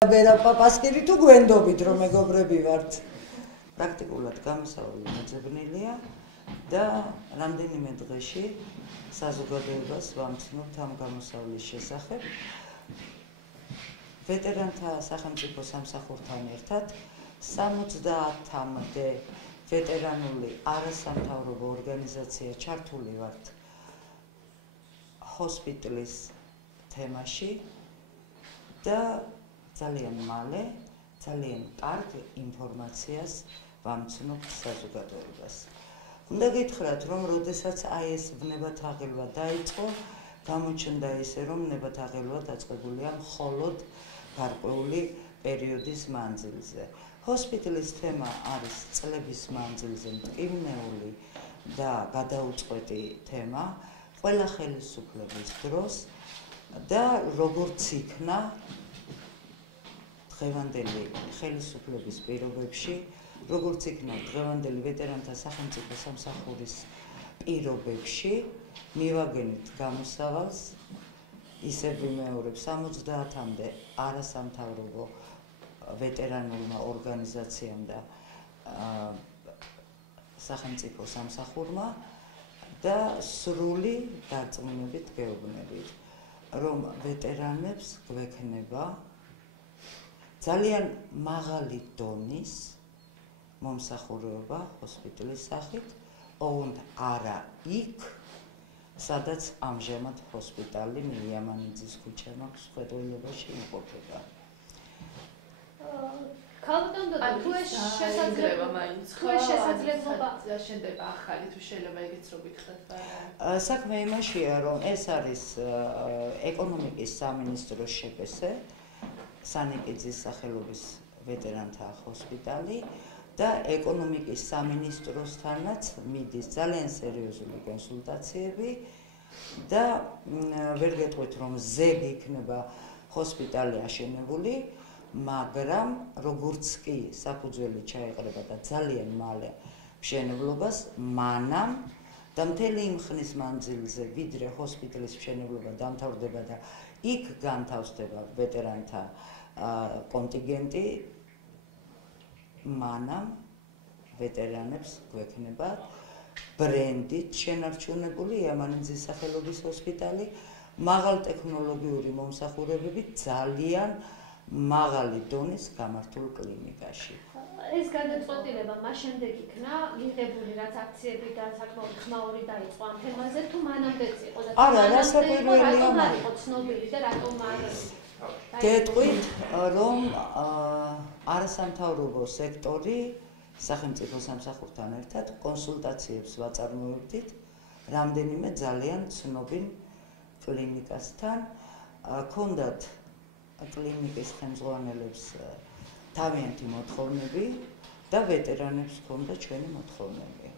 ვერა პაპასკირი თუ გვენდობით რომ მეგობრები ვართ. პრაქტიკულად გამოსავალი მოძებნილია და რამდენიმე დღეში საზოგადოებას ვამცნობთ ამ გამოსავლის შესახებ. ვეტერანთა სახელმწიფო სამსახურთან ერთად 70-მდე ვეტერანული არასამთავრობო ორგანიზაცია ჩართული ვართ ჰოსპიტალის თემაში და ძალიან მალე, ძალიან კარგ ინფორმაციას ვამცნობთ საზოგადოებას. უნდა გითხრათ, რომ როდესაც აი ეს ვნებათაღელვა დაიწყო, გამოჩნდა ისე, რომ ვნებათაღელვა დაწყებულია მხოლოდ გარკვეული პერიოდის მანძილზე. ჰოსპიტალის თემა არის წლების მანძილზე მტკივნეული და გადაუწყვეტი თემა ყველა ხელისუფლების დროს და როგორც იქნა დღევანდელი ხელისუფლების პირობებში, როგორც იქნა დღევანდელი ვეტერანთა სახელმწიფო სამსახურის პირობებში, მივაგენით გამოსავალს, ისევ ვიმეორებ 70-მდე არასამთავრობო ვეტერანულმა ორგანიზაციამ და სახელმწიფო სამსახურმა და სრული დარწმუნებით გეუბნებით, რომ ვეტერანებს გვექნება ძალიან მაღალი დონის მომსახურება ჰოსპიტალის სახით, ოღონდ არა იქ, სადაც ამჟამად ჰოსპიტალი მილიამანიძის ქუჩა მაქვს ხედველობაში იმყოფება. ქალბატონო, თუ ეს შესაძლებლობა შენდება ახალი, თუ შეიძლება ეგეც რო გითხრათ. საქმე იმაშია, რომ ეს არის ეკონომიკის სამინისტროს შეფესე, სანიკიძის სახელობის ვეტერანთა ჰოსპიტალი და ეკონომიკის სამინისტროსთანაც მიდის ძალიან სერიოზული კონსულტაციები და ვერ გეტყვით, რომ ზეგ იქნება ჰოსპიტალი აშენებული, მაგრამ როგორც კი საფუძველი ჩაეყრება და ძალიან მალე მშენებლობას, მანამ და მთელი იმ ხნის მანძილზე, ვიდრე ჰოსპიტალის მშენებლობა დამთავრდება და იქ განთავსდება ვეტერანთა კონტინგენტი, მანამ ვეტერანებს გვექნება ბრენდით შენარჩუნებული იამანიძის სახელობის ჰოსპიტალი, მაღალტექნოლოგიური მომსახურებებით ძალიან მაღალი დონის გამართულ კლინიკაში. ეს გადაწყვეტილება მას შემდეგ იქნა მიღებული, რაც აქციები და საკმაოდ ხმაური დაიწყო ამ თემაზე, თუ მანამდეც იყო და არა, რასაკვირველია, არ იყო ცნობილი და რატომ არ გეტყვით, რომ არასამთავრობო სექტორი სახელმწიფო სამსახურთან ერთად კონსულტაციებს ვაწარმოებდით რამდენიმე ძალიან ცნობილ კლინიკასთან. ჰქონდათ კლინიკის ხელმძღვანელებს თავიანთი მოთხოვნები და ვეტერანებს ჰქონდა ჩვენი მოთხოვნები.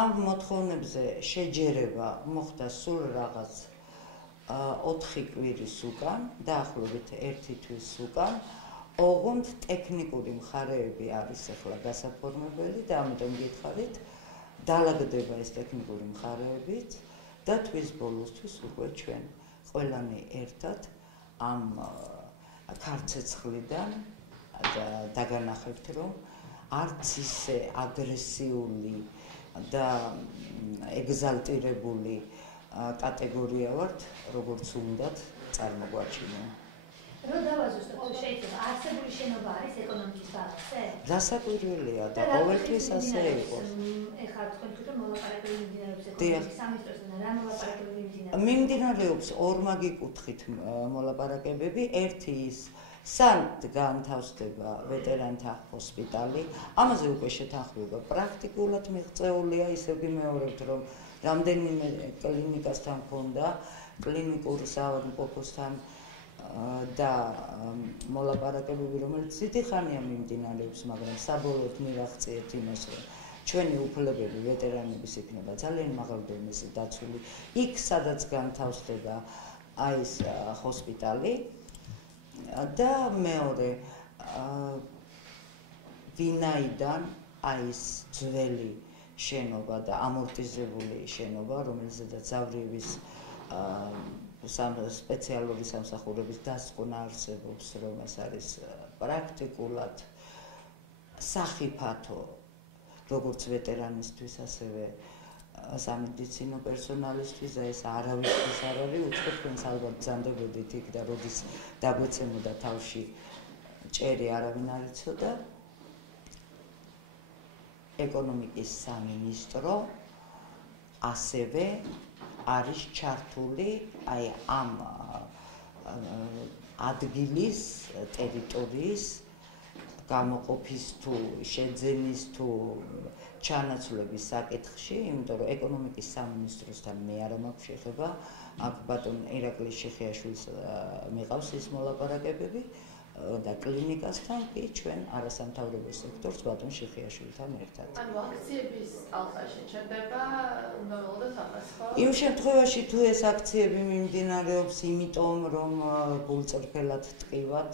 ამ მოთხოვნებზე შეჯერება მოხდა სულ რაღაც 4 კვირის უკან, დაახლოებით 1 თვის უკან, ოღონდ ტექნიკური მხარეები არის ახლა გასაფორმებელი და ამიტომ გითხარით, დალაგდება ეს ტექნიკური მხარეებით და თვის ბოლოსთვის უკვე ჩვენ ყველანი ერთად ამ ქარცეცხლიდან დაგანახებთ, რომ არც ისე აგრესიული და ეგზალტირებული კატეგორია ვართ, როგორც უნდათ წარმოგვაჩინონ. რო დავაზუსტოთ, შეიძლება არსებული შენობა არის ეკონომიკის ბალანსზე? რასაკვირველია და ყოველთვის ასე იყო. ეხლა თქვენ თვითონ მოლაპარაკებები მიმდინარეობს ეკონომიკის სამინისტროსთან, რა მოლაპარაკებები მიმდინარეობს? მიმდინარეობს ორმაგი კუთხით მოლაპარაკებები, ერთი ის სანთ განთავსდება ვეტერანთა ჰოსპიტალი, ამაზე უკვე შეთანხმება პრაქტიკულად მიღწეულია, ისევ ვიმეორებთ, რომ რამდენიმე კლინიკასთან ჰქონდა, კლინიკურ საავადმყოფოსთან და მოლაპარაკებები, რომელიც დიდი ხანია მიმდინარეობს, მაგრამ საბოლოოდ მივაღწიეთ იმას, რომ ჩვენი უფლებები ვეტერანების იქნება ძალიან მაღალ დონეზე დაცული, იქ სადაც განთავსდება აი ეს ჰოსპიტალი და მეორე ვინაიდან აი ეს ძველი შენობა და ამორტიზებული შენობა, რომელზედაც ზავრიების სპეციალური სამსახურების დასკვნა არსებობს, რომ ეს არის პრაქტიკულად სახიფათო როგორც ვეტერანისთვის, ასევე სამედიცინო პერსონალისთვის და ეს არავისთვის არ არის უცხო თქვენს ალბათ ბრძანდებოდით იქ და როდის დაგვეცემოდა თავში ჭერი არავინ არ იცოდა ეკონომიკის სამინისტრო ასევე არის ჩართული აი ამ ადგილის ტერიტორიის გამოყოფის თუ შეძენის თუ ჩანაცვლების საკითხში, იმიტომ რომ ეკონომიკის სამინისტროსთან მე არ მაქვს შეხება, აქ ბატონ ირაკლი შეხიაშვილს მიყავს ის მოლაპარაკებები და კლინიკასთან კი ჩვენ არასამთავრობო სექტორს ბატონ შეხიაშვილთან ერთად. ანუ აქციების ალყა შეჩერდება, უნდა ველოდოთ ამას, ხო? იმ შემთხვევაში თუ ეს აქციები მიმდინარეობს იმიტომ, რომ გულწრფელად ტკივათ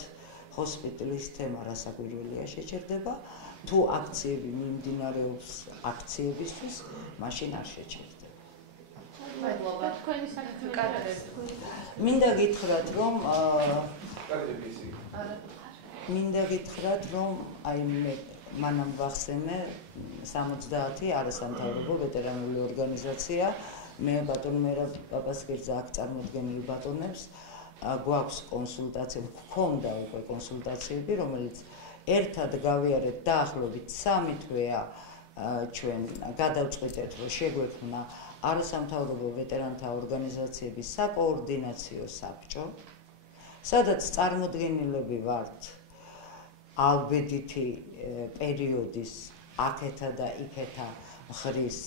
ჰოსპიტალის თემა რასაკვირველია შეჩერდება, თუ აქციები მიმდინარეობს აქციებისთვის, მაშინ არ შეჩერდება. მადლობა. თქვენი საკითხი. მინდა გითხრათ, რომ აი მე მანამ ვახსენე 70 არასამთავრობო ვეტერანული ორგანიზაცია, მე ბატონ მერაბ პაპასკირძე აქ წარმოდგენილ ბატონებს გვაქვს კონსულტაცია, გვქონდა უკვე კონსულტაციები, რომელიც ერთად გავიარეთ დაახლოებით 3 თვეა ჩვენ გადავწყვიტეთ, რომ შეგვექმნა არასამთავრობო ვეტერანთა ორგანიზაციების საკოორდინაციო საბჭო, სადაც წარმოდგენილები ვართ ალბედითი პერიოდის აქეთა და იქეთა მხრის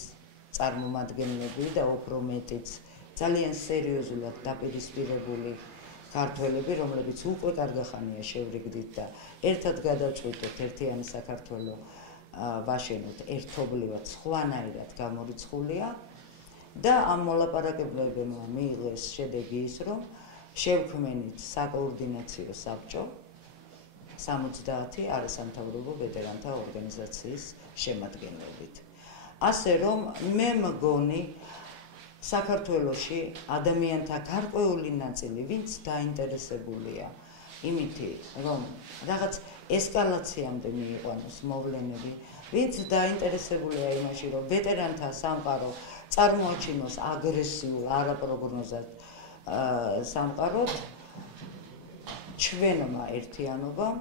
წარმომადგენლები და უფრო მეტიც ძალიან სერიოზულად დაპირისპირებული ქართველები, რომლებიც უკვე კარგახანია შევრიგდით და ერთად გადავწყვიტეთ ერთიანი საქართველო ვაშენოთ ერთობლივად, სხვანაირად გამორიცხულია და ამ მოლაპარაკებლებმა მიიღეს შედეგი ის, რომ შევქმნით საკოორდინაციო საბჭო 70 არასამთავრობო ვეტერანთა ორგანიზაციის შემადგენლობით. ასე რომ მე მგონი საქართველოში ადამიანთა გარკვეული ნაწილი, ვინც დაინტერესებულია იმითი, რომ რაღაც ესკალაციამდე მიიყვანოს მოვლენები, ვინც დაინტერესებულია იმაში, რომ ვეტერანთა სამყარო წარმოაჩინოს აგრესიულ, არაპროგნოზად სამყაროდ, ჩვენმა ერთიანობამ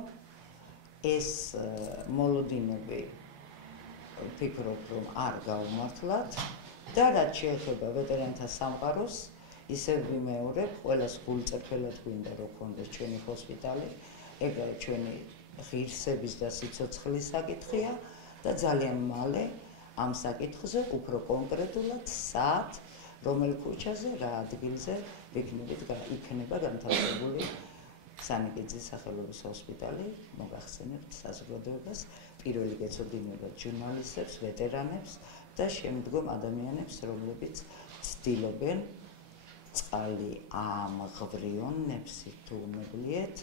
ეს მოლოდინები ვფიქრობ, რომ არ გაუმართლათ და რაც შეეხება ვეტერანთა სამყაროს, ისევ ვიმეორებ, ყველას გულწრფელად გვინდა რომ გქონდეს ჩვენი ჰოსპიტალი, ეგ ჩვენი ღირსების და სიცოცხლის საკითხია და ძალიან მალე ამ საკითხზე უფრო კონკრეტულად სად, რომელ ქუჩაზე, რა ადგილზე იქნება განთავსებული სანიკიძის სახელობის ჰოსპიტალი, მოგახსენებთ საზოგადოებას, პირველი გეცოდინებათ ჟურნალისტებს, ვეტერანებს და შემდგომ ადამიანებს, რომლებიც ცდილობენ წყალი ამღვრიონ ნეფსით თუ უნებლიეთ,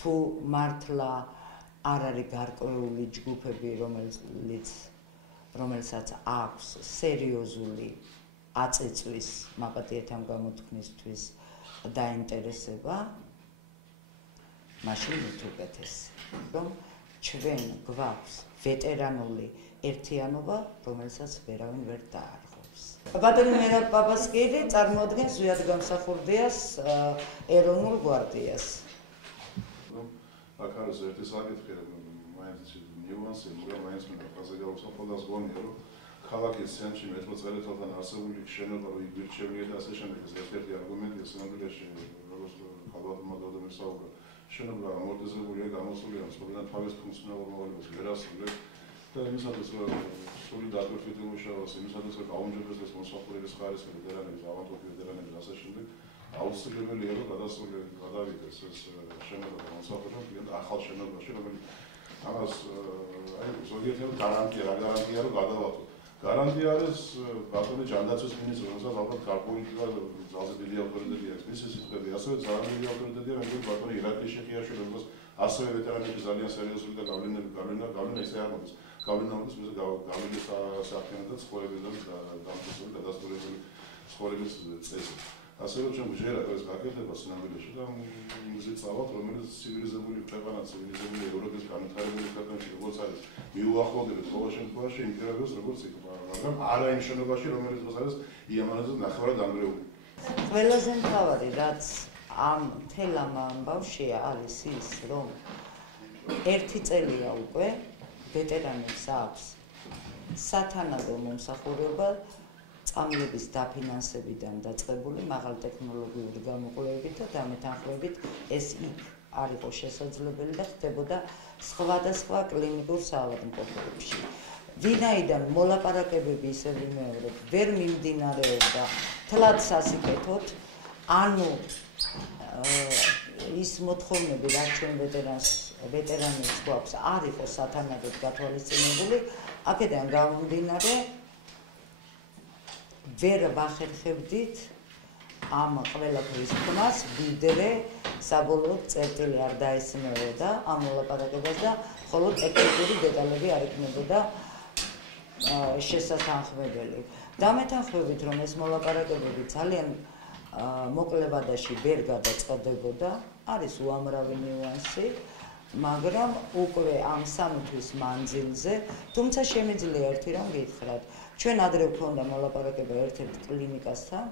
თუ მართლა არ არის გარკვეული ჯგუფები, რომელსაც აქვს სერიოზული აწეწვის მაპატიეთან გამოთქმისთვის დაინტერესება, მაშინ მით უკეთესი, რომ ჩვენ გვაქვს ვეტერანული ერთიანობა, რომელსაც ვერავინ ვერ დაარღვევს. ბატონი მერაბ პაპასკირი წარმოადგენს ზვიადგამსახურდიას ეროვნულ გვარდიას. აქ არის ერთი საკითხი, მაინც ნიუანსი, მაინც მინდა ხაზე გავუსაფრთხოს გონია, რომ ქალაქის ცენტრში მეტრო წერეთელთან არსებული შენობა რო იგირჩევნია და ასე შემდეგ, ეს ერთ-ერთი არგუმენტია სინამდვილეში, როგორც ხალხმა გადადმესაუბრა. შენობა ამორტიზებულია, გამოსულია, მსოფლიოს თავის ფუნქციონალურ მოვალეობას ვერ ასრულებს და იმისათვის რომ სრული დატვირთვით იმუშაოს, იმისათვის რომ გაუმჯობესდეს მოსახლეობის ხარისხი, ვეტერანების, ავადმყოფი ვეტერანების ასე შემდეგ, აუცილებელია რომ გადავიდეს ეს შენობა და მოსახლეობა კიდევ ახალ შენობაში, რომელიც ამას აი ზოგიერთი გარანტია, რა გარანტია რომ გადავატო. გარანტია არის ბატონი ჯანდაცვის მინისტრი, რომელსაც ალბათ გარკვეულწილად ძალზე დიდი ავტორიტეტი აქვს. მისი სიტყვები ასევე ძალიან დიდი ავტორიტეტია, მაგრამ ბატონი ირაკლი შეხიაშვილი, რომელსაც ასევე ვეტერანების ძალიან სერიოზული და გავლენა ისე არ მოდის. გავლენა მოდის მის გავლენის საქმიანად ცხოვრების და დამხმარებული გადასწორებული ცხოვრების წესი. ასე რომ ჩვენ გვიჟერათ ეს გაკეთება სინამდვილეში და იმაზე წავალთ, რომელიც ცივილიზებული ქვეყანა, ცივილიზებული ევროპის განვითარებული ქვეყანაში როგორც არის მიუახლოვდებით ყოველ შემთხვევაში იმ პირობებს როგორც იქნება, მაგრამ არა იმ შენობაში, რომელიც დღეს არის იამანაზე ნახევრად დანგრეული. ყველაზე მთავარი რაც ამ მთელ ამ ამბავშია არის ის, რომ 1 წელია უკვე ვეტერანებს აქვს სათანადო მომსახურება წამლების დაფინანსებიდან დაწყებული მაღალ ტექნოლოგიური გამოკვლევებით და დამეთანხმებით ეს იქ არ იყო შესაძლებელი და ხდებოდა სხვადასხვა კლინიკურ საავადმყოფოებში. ვინაიდან მოლაპარაკებები ისევ ვიმეორებ, ვერ მიმდინარეობდა თლად სასიკეთოდ, ანუ ის მოთხოვნები, რაც ჩვენ ვეტერანებს გვაქვს, არ იყო სათანადოდ გათვალისწინებული, აქედან გამომდინარე ვერ ვახერხებდით ამ ყველაფრის ხმას, ვიდრე საბოლოოდ წერტილი არ დაესმევოდა ამ მოლაპარაკებას და მხოლოდ ტექნიკური დეტალები არ იქნებოდა შესათანხმებელი. დამეთანხმებით, რომ ეს მოლაპარაკებები ძალიან მოკლე ვადაში ვერ გადაწყდებოდა, არის უამრავი ნიუანსი, მაგრამ უკვე ამ 3 თვის მანძილზე, თუმცა შემიძლია ერთი რამ გითხრათ, ჩვენ ადრე გვქონდა მოლაპარაკება ერთ-ერთ კლინიკასთან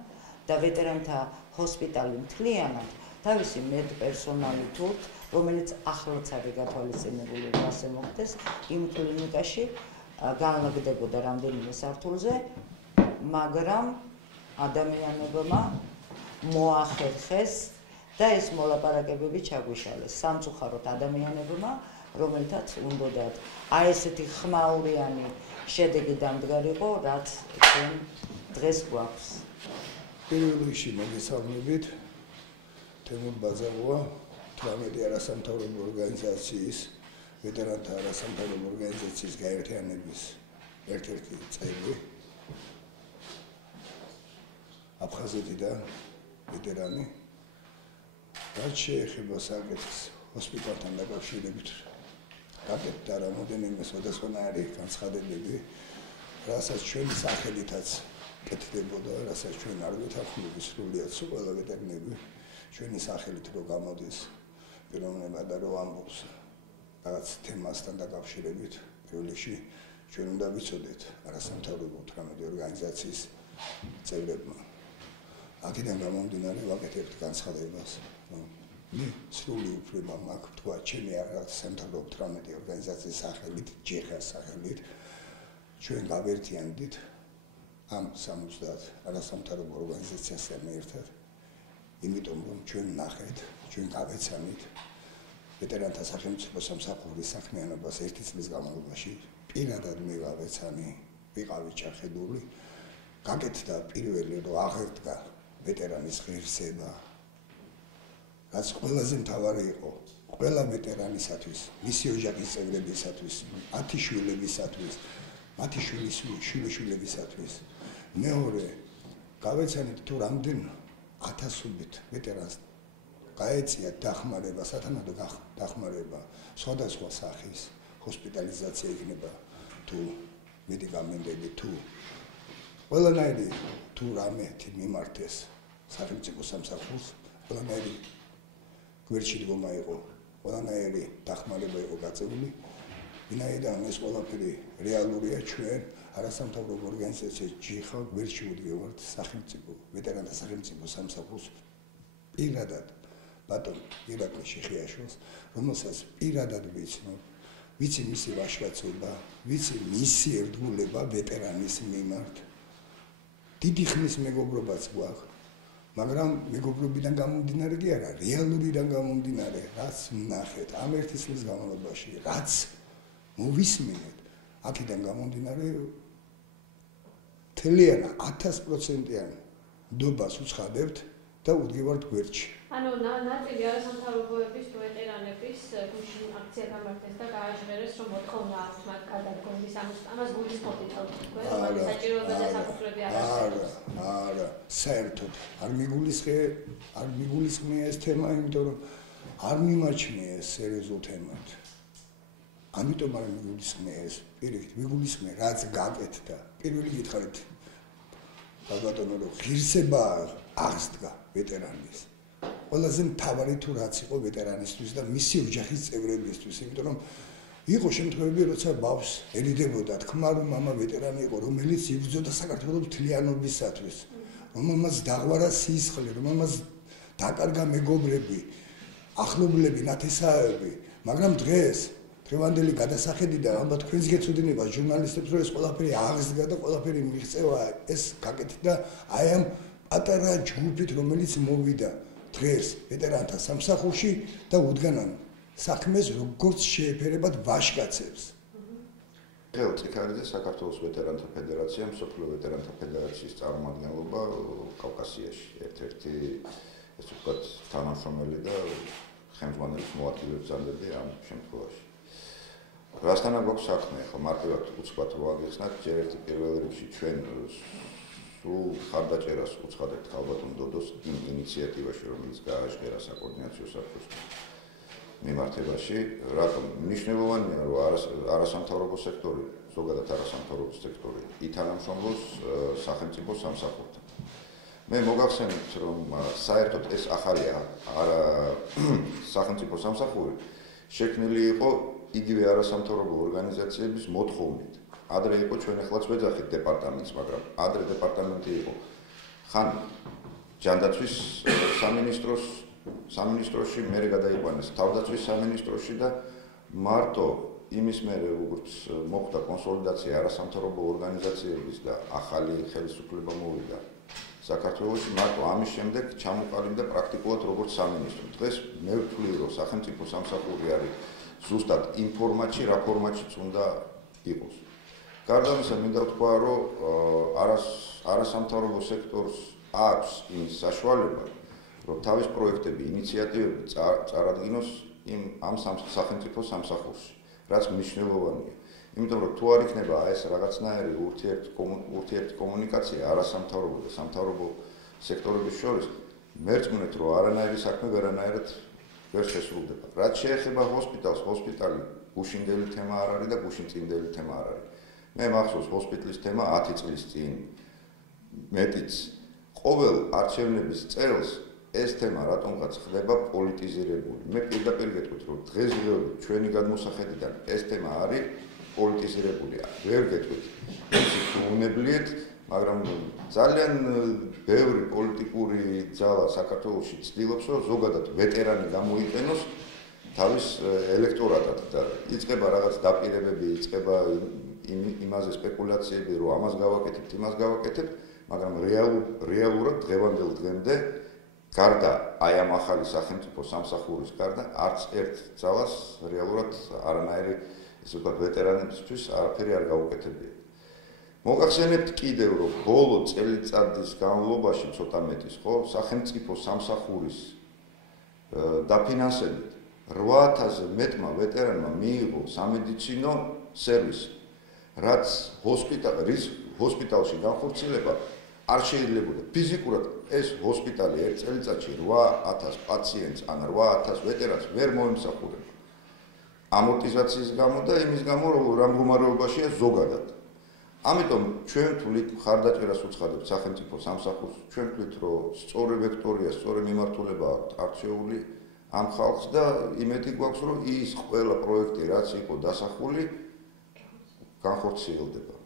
და ვეტერანთა ჰოსპიტალი მთლიანად თავისი მედპერსონალით, რომელიც ახლაც არის გათვალისწინებული ასე მოხდეს, იმ კლინიკაში განლაგდებოდა რამდენიმე სართულზე, მაგრამ ადამიანებმა მოახერხეს და ეს მოლაპარაკებები ჩაგვიშალეს სამწუხაროდ ადამიანებმა, რომელთაც უნდათ აი ესეთი ხმაურიანი შედეგი დამდგარიყო, რაც ჩვენ დღეს გვაქვს. პირველ რიგში მოგესალმებით. თემურ ბაძავოა, 18 არასამთავრობო ორგანიზაციის, ვეტერანთა არასამთავრობო ორგანიზაციის გაერთიანების ერთ-ერთი წევრი. აფხაზეთიდან ვეტერანი. რაც შეეხება საკითხს ჰოსპიტალთან დაკავშირებით, გაკეთდა რამოდენიმე სხვადასხვანაირი განცხადებები, რასაც ჩვენი სახელითაც კეთდებოდა, რასაც ჩვენ არ ვითანხმობთ სრულიად ყველა ვეტერნები, ჩვენი სახელით რო გამოდის პიროვნება და რო ამბობს რაღაც თემასთან დაკავშირებით, პირველ რიგში ჩვენ უნდა ვიცოდეთ არასამთავრობო 18 ორგანიზაციის წევრებმა. აქედან გამომდინარე ვაკეთებთ განცხადებას, რომ სრული უფლება მაქვს თქვა ჩემი არასამთავრობო 18 ორგანიზაციის სახელით, ჯიხას სახელით, ჩვენ გავერთიანდით ამ 70 არასამთავრობო ორგანიზაციასთან ერთად, იმიტომ რომ ჩვენ ნახეთ, ჩვენ გავეცანით ვეტერანთა სახელმწიფო სამსახურის საქმიანობას 1 წლის განმავლობაში, პირადად მე გავეცანი, ვიყავი ჩახედული, გაკეთდა პირველი რომ აღერთდა ვეტერანის ღირსება, რაც ყველაზე მთავარი იყო ყველა ვეტერანისათვის, მისი ოჯახის წევრებისათვის, მათი შვილებისათვის, მათი შვილიშვილებისათვის. მეორე, გავეცანით თუ რამდენ ათასობით ვეტერანს გაეწია დახმარება, სათანადო დახმარება, სხვადასხვა სახის ჰოსპიტალიზაცია იქნება თუ მედიკამენტები თუ ყველანაირი თუ რამეთი მიმართეს სახელმწიფო სამსახურს, ყველანაირი გვერდში დგომა იყო, ყველანაირი დახმარება იყო გაწეული, ვინაიდან ეს ყველაფერი რეალურია ჩვენ არასამთავრობო ორგანიზაციის ჯიხა გვერდში ვდგევართ სახელმწიფო ვეტერანთა სახელმწიფო სამსახურს პირადად ბატონ ირაკლი შეხიაშვილს, რომელსაც პირადად ვიცი მისი ვაჟკაცობა, ვიცი მისი ერთგულება ვეტერანის მიმართ. დიდი ხნის მეგობრობაც გვაქვს, მაგრამ მეგობრობიდან გამომდინარე კი არა, რეალურიდან გამომდინარე, რაც ვნახეთ ამ 1 წლის განმავლობაში, რაც მოვისმინეთ, აქედან გამომდინარე თელიანა 1000%-იან ნდობას უცხადებთ და ვდგევართ გვერდში. ანუ ნაწილი არასამთავრობოების თუ ვეტერანების გუშინ აქცია გამართეს და გააჟღერეს, რომ მოთხოვნა აქვს მათ გადადგომის, ამას გულისხმობთ თქვენ, რომ საჭიროება და საფუძვლები არ არსებობს. არა, საერთოდ არ მიგულისხმია ეს თემა, იმიტომ რომ არ მიმაჩნია ეს სერიოზულ თემად. ამიტომ არ მიგულისხმია ეს, პირიქით, მიგულისხმია რაც გაკეთდა. პირველი გითხარით ბატონო, რომ ღირსება აღსდგა ვეტერანის. ყველაზე მთავარი თუ რაც იყო ვეტერანისთვის და მისი ოჯახის წევრებისთვის, იმიტომ რომ იყო შემთხვევები, როცა ბავშვს ერიდებოდა თქმა, რომ მამა ვეტერანი იყო, რომელიც იბრძოდა საქართველოს მთლიანობისათვის, რომელმაც დაღვარა სისხლი, რომელმაც დაკარგა მეგობრები, ახლობლები, ნათესავები, მაგრამ დღევანდელი გადასახედიდან ალბათ თქვენს გეცოდინება ჟურნალისტებს, რომ ეს ყველაფერი აღსდგა და ყველაფერი მიღწევა ეს გაკეთდა და აი ამ პატარა ჯგუფით, რომელიც მოვიდა დღეს ვეტერანთა სამსახურში და უდგანან საქმეს როგორც შეეფერებათ ვაჟკაცებს. მიხეილ წიქარიძე საქართველოს ვეტერანთა ფედერაცია, მსოფლიო ვეტერანთა ფედერაციის წარმომადგენლობა კავკასიაში, ერთ-ერთი ესე ვთქვათ თანამშრომელი და ხელმძღვანელის მოადგილეობის ძალები ამ შემთხვევაში. რასთან გვაქვს საქმე, ხო მარტივად უცხოად რო აღიხსნათ, ჯერ ერთი პირველ რიგში ჩვენ სულ ხარდაჭერას უცხადებთ ხალბატონ დოდოს იმ ინიციატივაში, რომელიც გააჟღერა საკოორდინაციო საბჭოს მიმართებაში, რატომ მნიშვნელოვანია, რომ არასამთავრობო სექტორი, ზოგადად არასამთავრობო სექტორი ითანამშრომლოს სახელმწიფო სამსახურთან. მე მოგახსენებთ, რომ საერთოდ ეს ახალი სახელმწიფო სამსახური შექმნილი იყო იგივე არასამთავრობო ორგანიზაციების მოთხოვნით. ადრე იყო ჩვენ ახლაც ვეძახით დეპარტამენტს, მაგრამ ადრე დეპარტამენტი იყო ხან ჯანდაცვის სამინისტროში, მერე გადაიყვანეს თავდაცვის სამინისტროში და მარტო იმის მერე როგორც მოხდა კონსოლიდაცია არასამთავრობო ორგანიზაციების და ახალი ხელისუფლება მოვიდა საქართველოში, მარტო ამის შემდეგ ჩამოყალიბდა პრაქტიკულად როგორც სამინისტრო. დღეს მე ვთვლი, რომ სახელმწიფო სამსახური არის ზუსტად იმ ფორმატში, რა ფორმატშიც უნდა იყოს. გარდა ამისა, მინდა ვთქვა, რომ არასამთავრობო სექტორს აქვს იმის საშუალება, რომ თავის პროექტები, ინიციატივები წარადგინოს ამ სახელმწიფო სამსახურში, რაც მნიშვნელოვანია. იმიტომ რომ თუ არ იქნება ეს რაღაცნაირი ურთიერთი კომუნიკაცია არასამთავრობო და სამთავრობო სექტორების შორის, მერწმუნეთ, რომ არანაირი საქმე ვერანაირად ვერ შესრულდება. რაც შეეხება ჰოსპიტალს, ჰოსპიტალი გუშინდელი თემა არ არის და გუშინწინდელი თემა არ არის. მე მახსოვს ჰოსპიტალის თემა 10 წლის წინ მეტიც ყოველ არჩევნების წელს ეს თემა რატომღაც ხდება პოლიტიზირებული. მე პირდაპირ გეტყვით, რომ დღესდღეობით ჩვენი გადმოსახედიდან ეს თემა არის პოლიტიზირებული. ვერ გეტყვით, უნებლიეთ, მაგრამ ძალიან ბევრი პოლიტიკური ძალა საქართველოში ცდილობს, რომ ზოგადად ვეტერანი გამოიყენოს თავის ელექტორატად და იწყება რაღაც დაპირებები, იწყება იმაზე სპეკულაციები, რომ ამას გავაკეთებთ, იმას გავაკეთებთ, მაგრამ რეალურად დღევანდელ დღემდე გარდა აი ამ ახალი სახელმწიფო სამსახურის გარდა არც ერთ ძალას რეალურად არანაირი ესე ვთქვათ ვეტერანებისთვის არაფერი არ გაუკეთებია. მოგახსენებთ კიდევ, რომ ბოლო წელიწადის განმავლობაში ცოტა მეტის, ხო, სახელმწიფო სამსახურის დაფინანსებით 8000-ზე მეტმა ვეტერანმა მიიღო სამედიცინო სერვისი, რაც ჰოსპიტალში განხორციელება არ შეიძლებოდა. ფიზიკურად ეს ჰოსპიტალი ერთ წელიწადში 8000 პაციენტს ან 8000 ვეტერანს ვერ მოემსახურება. ამორტიზაციის გამო და იმის გამო, რომ რა მდგომარეობაშია ზოგადად. ამიტომ ჩვენ თვლით ხარდაჭერას უცხადებთ სახელმწიფო სამსახურს, ჩვენ თვლით, რომ სწორი ვექტორია, სწორი მიმართულება აქვს არჩეული ამ ხალხს და იმედი გვაქვს, რომ ის ყველა პროექტი, რაც იყო დასახული, განხორციელდება.